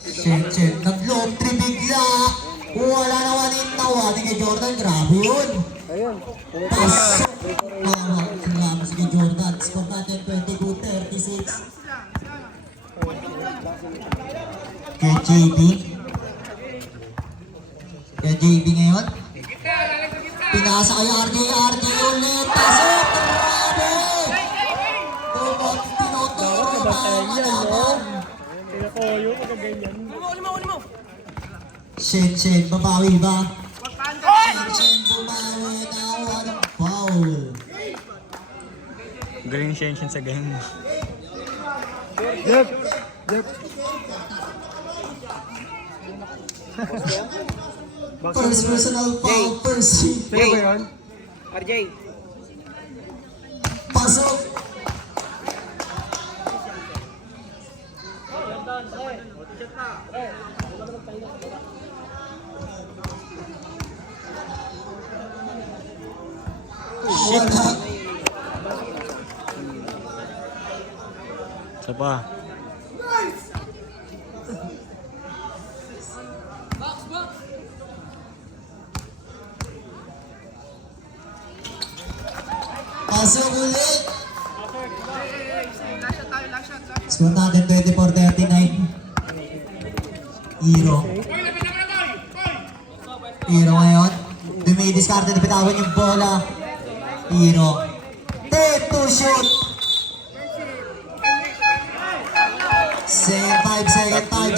Shen, nag-long three bigla. Wala naman inawanin kay Jordan. Grabe yun. Pasok. Salamat si Jordan. Score natin 22-36. Kay JB. Kay JB ngayon. Pinasa kay RJ ulit. Pasok. Grabe. Tinuturo pa ang malaban. Shen, babawi ba? Shen, bumawi na walang foul. Galing Shen sa game. Yep. First personal foul, Percy. Sino ba yun? RJ. Pasok. Wala. Isa pa. Pasok ulit. Score natin 24-39. Hero ngayon. Dumidiskarte na pitawan yung bola. Hero. Take to shoot. Second time.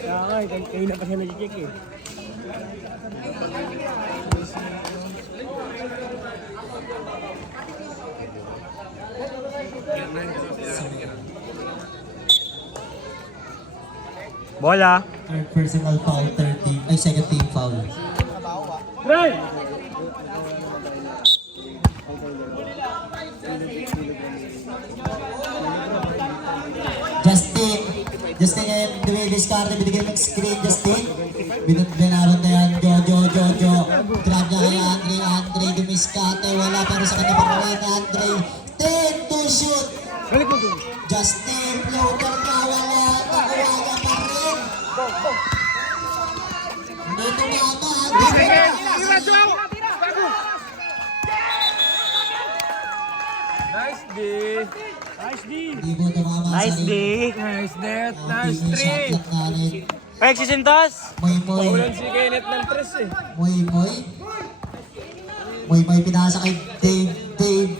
Kaya nga, kayo na pa siya nag-check eh. Bola. Third personal foul, second team foul. Right! Justin ngayon, dumidiskarte, binigay ng screen, Justin. Binaron na yan, Jojo. Grab niya kay Andre, dumiskarte, wala pero sa kanya pangawin na Andre. 10 to shoot. Balik mo dun. Justin, floater na, wala, nakuha niya pa rin. Hindi tumama, Nice D. Hindi mo tumama sa Nice rin. D. Nice net. Ang Nice tingin three. shot clock natin. Peg si Sintas. Moy. Ulan si Kenneth ng tres eh. Moy, pinasa kay Dave,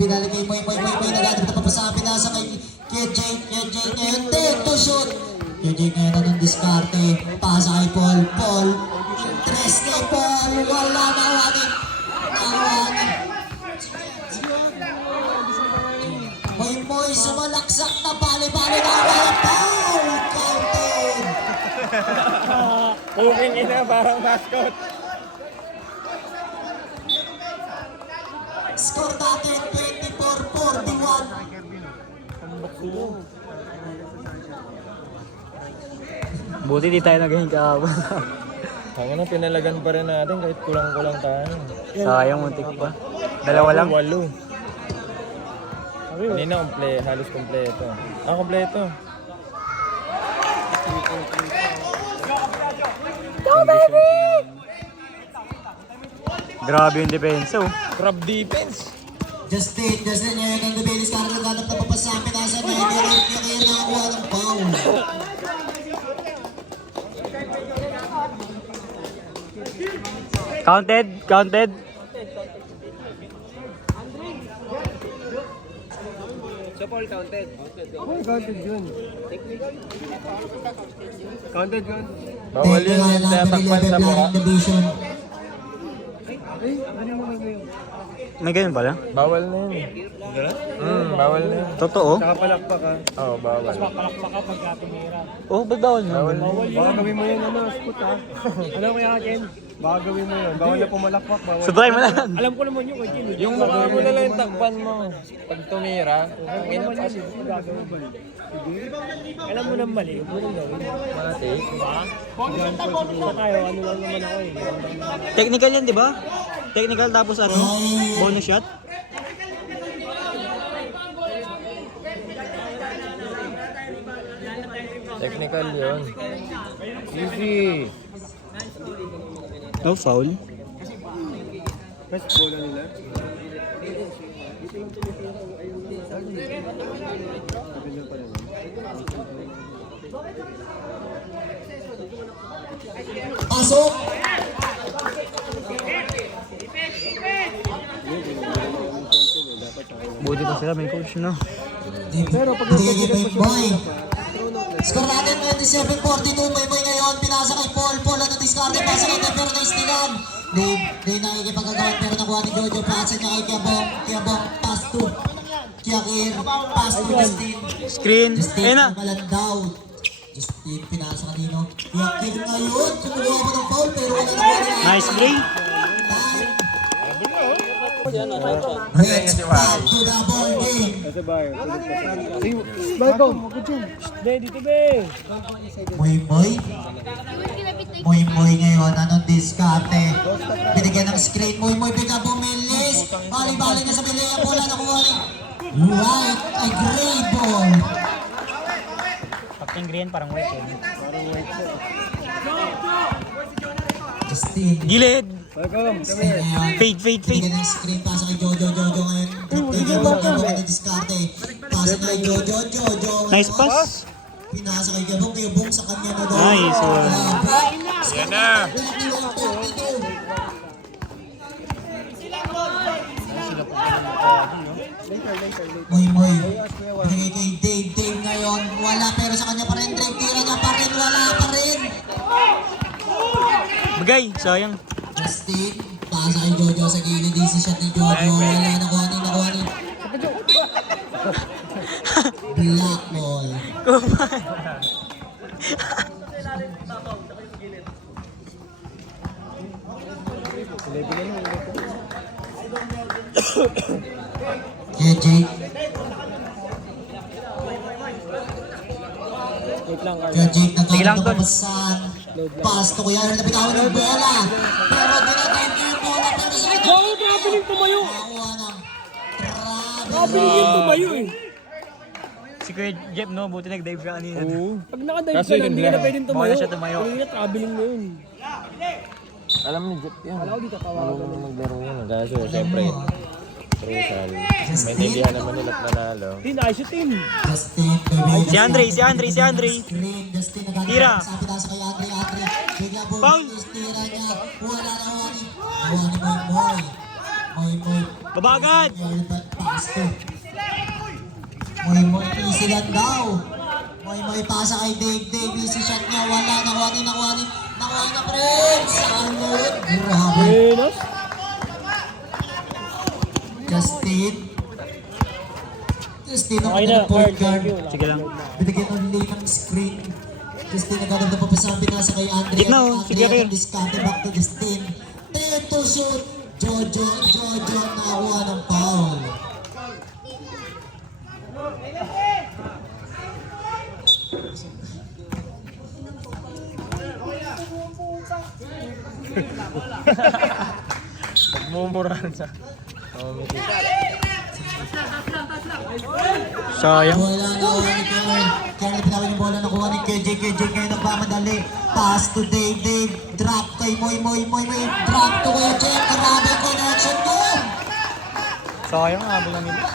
pinali kay Moy, nagaganda pa sa pinasa kay Jay ngayon, take to shoot. Jay ngayon na ng diskarte, pasa kay Paul, interest kay Paul, wala nawanin. Moy, sumalaksak na bali-bali na walang foul, counted. Moving ina parang mascot. Score natin 24-41. Buti di tayo naging kahapon. Hanggang na pinalagan pa rin natin kahit kulang-kulang tayo. Sayang muntik pa. Dalawa lang. 8. Kanina halos kompleto. Kompleto. Go baby! Grabe yung depensa oh. Crab defense. Justin ngayon ang dubilis ka rin naghanap na papasami nasa na hindi rin kaya nakakuha ng foul. Counted. So Paul counted. Counted yun. Counted yun. Bawal yun yung tatakpan sa mukha. Division. May ganun pala? Bawal na yun. Bawal na yun. Totoo? Saka palakpak ka. Oo, bawal. Mas palakpak ka pagka tumira. Oh, ba't bawal na? Bawal yun. Baka gawin mo yun, spot ha. Ano kaya Ken? Baka gawin mo yun. Bawal na pumalakpak. Bawal. Subay mo na lang. Alam ko naman yung kay Jim. Yung mukha mo na lang yung takpan mo. Pag tumira, Alam mo nang mali, huwag mo nang gawin. mati. Sa tayo, ano lang naman ako eh. Technical yan, di ba? Technical tapos ano? Bonus shot? Technical yun. Easy. No foul. Best bola nila. Pasok! Buti pa sila, may coach na. Pero pag boy. Score natin 27-42. May ngayon. Pinasa kay Paul. Paul at discard. Pasa kay Pepper na istilan. Di nakikipagagawan pero nakuha ni Jojo. Pasa niya kay Kiabong. Kiabong pass to Kiakir. Pass to Justin. Screen. Justin Ayun na. Malandaw. Justin pinasa kanino. Kiakir ngayon. Kumuha mo ng foul pero wala na bola. Nice play. Let's back to the ball game. Marco, Be, dito be. Moy ngayon, anong diskarte? Binigyan ng screen, Moy bigla bumilis. Bali-bali na sa Bilea, bola nakuha ni White, a gray ball. Pag yung green, parang white eh. Justin, Gilid. Justin ngayon. Fade. Binigyan ng screen, pasa kay Jojo ngayon. Gabong na diskarte. Pasa kay Jojo ngayon. Nice pass. Pinasa kay Gabong sa kanya na doon. Nice one. Yan na. Moy. Binigay kay Dave ngayon. Wala pero sa kanya pa rin. Drake tira niya pa rin. Wala pa rin. Bagay, sayang. Justin. Pasa kay Jojo sa gilid. Easy shot ni Jojo. Wala nakuha ni. Black ball. KJ. Wait lang, Carl. KJ Sige lang, nagkakaroon Tol. ng pasan. Pass to Kuya. Nabitawan ng bola. Pero dinatake yung bola. Pero sa kanya. Wow, traveling tumayo. Nakakuha ng Traveling yung tumayo eh. Si Kuya Jeff, no? Buti nag-dive siya kanina. Pag nakadive ka lang, hindi ka na pwedeng tumayo. Bawala siya tumayo. Hindi na traveling na yun. Alam ni Jeff yan. Alam ko dito tawagan. Marunong maglaro yun. Kasi siyempre, crucial. Maintindihan naman nila at manalo. Hindi, nice yung team. Justin, baby. Si Andre. Screen, Justin, Tira. sabi na sa kay Andre. Bigla po, Foul. tira niya. Wala na Wani. Wani, Moy. Babagad! Pass to. Moy, easy lang daw. Moy, pasa kay Dave. Easy shot niya. Wala na Wani. Nakuha na friend. Saan mo? Grabe. Buenos. Justin, ang Okay na, kanilang point Carl. guard. Thank you. Sige lang. Binigyan ng lane ng screen. Justin, nagaganda pa pasabi na sa kay Andre. Gitna, oh. Sige, Kir. Discarte back to Justin. Take to shoot. Jojo, nakakuha ng foul. Mumurahan sa... Sayang. Wala na kuha ni Karen. Karen, pinawin yung bola nakuha ni KJ ngayon nagmamadali. Pass to Dave. Drop kay Moy. Drop to kay Jeff. Grabe connection doon. Sayang, habol na nila.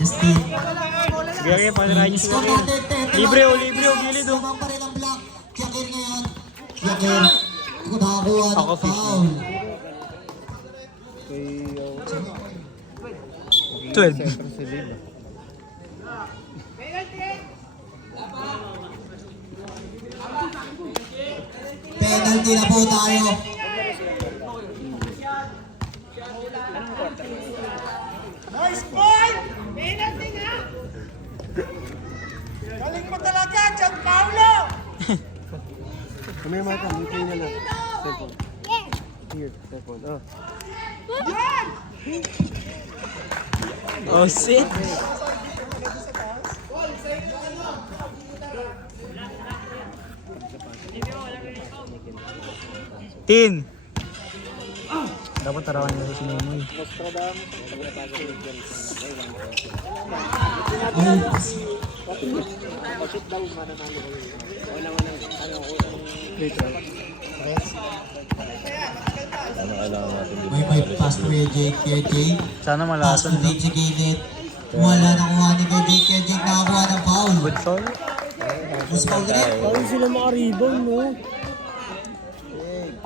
Justin. Sige, okay, panirahin niyo si Score Kuya. natin. Libre, gilid, oh. Sabang pa rin ang block. Yakir ngayon. Yakir. Nakakuha Ako, ng foul. 12. Penalty na po tayo. Nice point! Penalty na! Galing mo talaga, John Paulo! Kami yung mga kamipin na lang. Cellphone. Here, cellphone. Oh. Yan! Oh, shit. Tin. Dapat tarawan nila si Nemoy. May pass to Kuya Jake. Sana Pass to malason, no? DJ Gilid. Wala nakuha ni Kuya Jake nakakuha ng foul. Good foul. Mas foul rin. Bakit sila maka-rebound, no?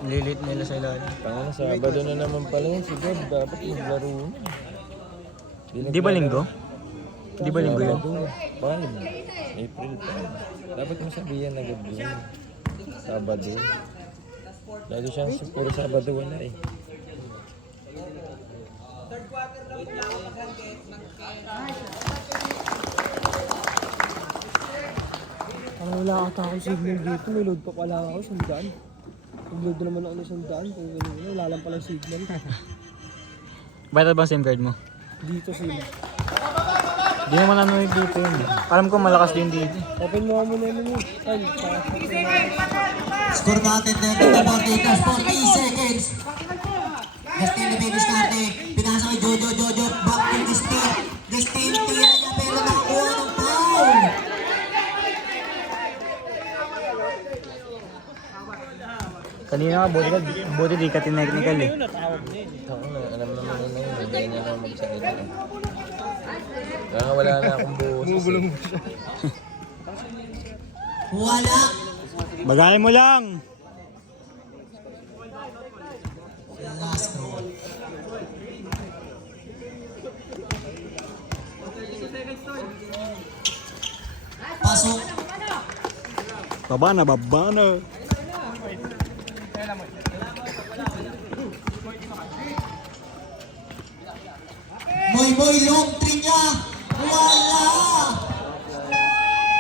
Lilit nila sa ilalim. Tanga, Sabado na naman pala yun. Si Gab, dapat maglaro na. Di ba linggo? Di ba linggo yun? 5. April pa. Dapat masabihan na Gab yun. Sabado. Lalo siyang puro Sabado wala eh. Parang wala ata akong signal dito. May load pa pala ako, sandaan. Nag-load na naman ako ng sandaan. Kung ano, wala lang pala signal. Vital bang SIM card mo? Dito sila. Di naman ano yung dito yun. Alam ko malakas din dito. Open mo muna yun. Ay, Score natin dito na 40 seconds. Justin na finish natin. Pinasa kay Jojo. Back to Justin. Justin, tira niya pero nakakuha ng foul. Kanina nga, buti di ka tinechnical eh. Ako na, alam naman na yun. Hindi niya naman magsalita. Kaya wala na akong buhos. Wala. Bagayan mo lang! Last roll. Pasok. Baba na. Moy long three niya. Wala.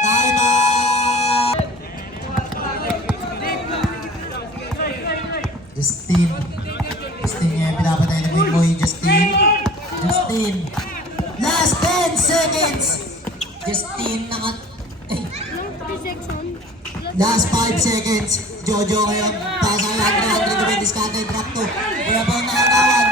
Time out. Justin niya yung pinapatay na Moy. Justin. Last 10 seconds. Justin last 5 seconds. Jojo ngayon. Pasa kay 100 gawin discarded. Drop to. Kaya ba nakakawan?